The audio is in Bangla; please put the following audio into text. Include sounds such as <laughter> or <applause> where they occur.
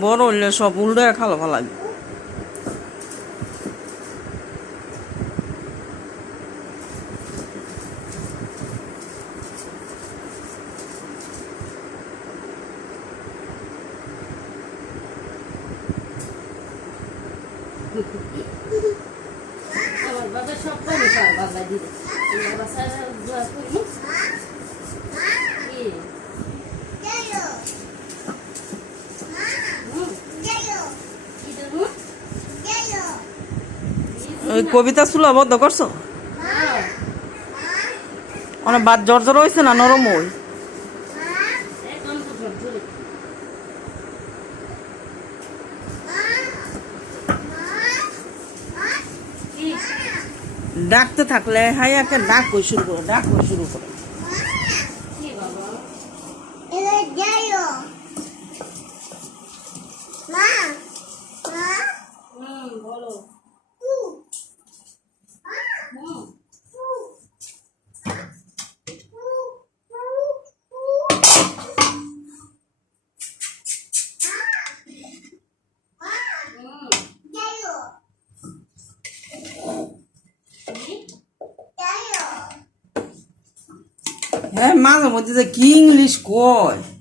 বড় হইলে সব উল্টো খালো ভালো লাগবে আমার <laughs> বাবা সব পানি পার বাবা দিদি বাবা সারা দোয়া করি কি? হুম কি? দেবো ওই কবিতা করছ? হ্যাঁ। অনেক বাদ জ্বর জ্বর হয়েছে না নরম ওই? ডাকতে থাকলে হাই একে ডাক কই শুরু করে ডাক কই শুরু করে। কি É mais vou dizer que English Course.